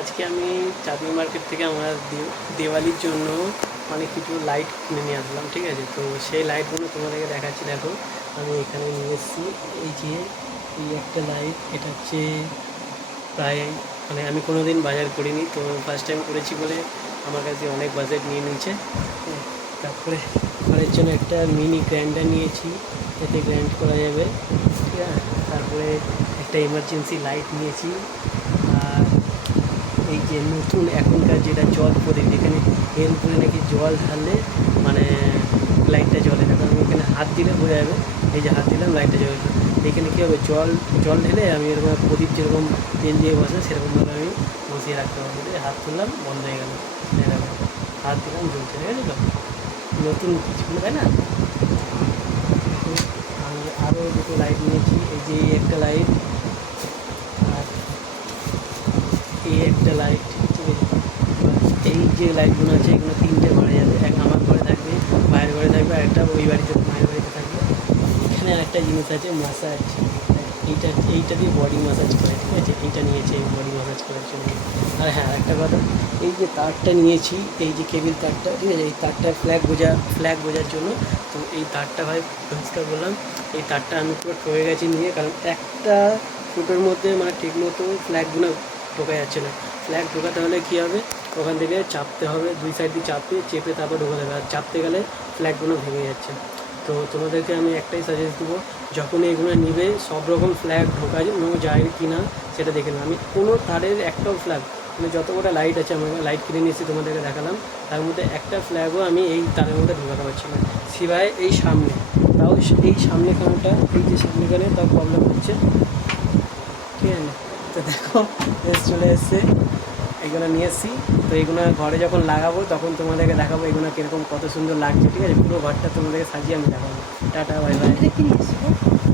আজকে আমি চাঁদনি মার্কেট থেকে আমার দেওয়ালির জন্য অনেক কিছু লাইট কিনে নিয়ে আসলাম, ঠিক আছে? তো সেই লাইটগুলো তোমাদেরকে দেখাচ্ছি, দেখো। আমি এখানে নিয়ে এসেছি। এই যে, এই একটা লাইট এটা হচ্ছে প্রায় মানে আমি কোনো দিন বাজার করিনি, তো ফার্স্ট টাইম করেছি বলে আমার কাছে অনেক বাজেট নিয়ে নিয়েছে। তারপরে ঘরের জন্য একটা মিনি গ্রাইন্ডার নিয়েছি, এতে গ্রাইন্ড করা যাবে। ঠিক আছে তারপরে একটা এমার্জেন্সি লাইট নিয়েছি। এই যে নতুন এখনকার যেটা জল প্রদীপ যেখানে এর উপরে নাকি জল ঢাললে মানে লাইটটা জ্বলে না। কারণ এখানে হাত দিলে বোঝা যাবে, এই যে হাত দিলাম, লাইটটা জ্বলে। এখানে কী হবে? জল জল ঢেলে আমি এরকম প্রদীপ যেরকম তেল দিয়ে বসে সেরকমভাবে আমি বসিয়ে রাখতে পারব হাত তুললাম, বন্ধ হয়ে গেল। হাত দিলাম জ্বলছে ঠিক আছে তো নতুন কিছু তাই না? আমি আরও দুটো লাইট নিয়েছি। এই যে একটা লাইট আর এই একটা লাইট ঠিক আছে এই যে লাইটগুলো আছে, এগুলো তিনটে ঘরে যাবে। এক আমার ঘরে থাকবে, মায়ের ঘরে থাকবে, আর একটা ওই বাড়িতে, মায়ের বাড়িতে থাকবে। এখানে একটা জিনিস আছে মাসাজ এইটা এইটা দিয়ে বডি মাসাজ করে, ঠিক আছে? এইটা নিয়েছে, এই বডি মাসাজ করার জন্য। আর হ্যাঁ একটা কথা, এই যে তারটা নিয়েছি, এই যে কেবিল তারটা, ঠিক আছে? এই তারটা ফ্ল্যাগ বোঝা ফ্ল্যাগ বোঝার জন্য, তো এই তারটা ভাই, পরিষ্কার বললাম, এই তারটা আমি পুরো ঠকে গেছি নিয়ে, কারণ একটা ফুটোর মধ্যে মানে ঠিক মতো ফ্ল্যাগগুলো ঢোকা যাচ্ছে না। ফ্ল্যাগ ঢোকাতে হলে কী হবে? ওখান থেকে চাপতে হবে, দুই সাইড দিয়ে চাপতে চেপে তারপর ঢোকাতে হবে। আর চাপতে গেলে ফ্ল্যাগগুলো ভেঙে যাচ্ছে। তো তোমাদেরকে আমি একটাই সাজেস্ট দেবো যখন এগুলো নিবে, সব রকম ফ্ল্যাগ ঢোকা যায় কি না, সেটা দেখে নেব আমি কোনো তারের একটাও ফ্ল্যাগ মানে যত কটা লাইট আছে আমার লাইট কিনে নিয়েছি তোমাদেরকে দেখালাম, তার মধ্যে একটা ফ্ল্যাগও আমি এই তারের মধ্যে ঢোকাতে পারছি না। সিবায় এই সামনে, তাও এই সামনে কারণটা, এই যে সামনে কানে তাও প্রবলেম হচ্ছে। ঠিক আছে? তো দেখো চলে এসছে। এগুলো নিয়ে এসেছি। তো এগুলো ঘরে যখন লাগাবো, তখন তোমাদেরকে দেখাবো এগুলো কীরকম কত সুন্দর লাগছে, ঠিক আছে? পুরো ঘরটা তোমাদেরকে সাজিয়ে আমি দেখাবো। Tata bye bye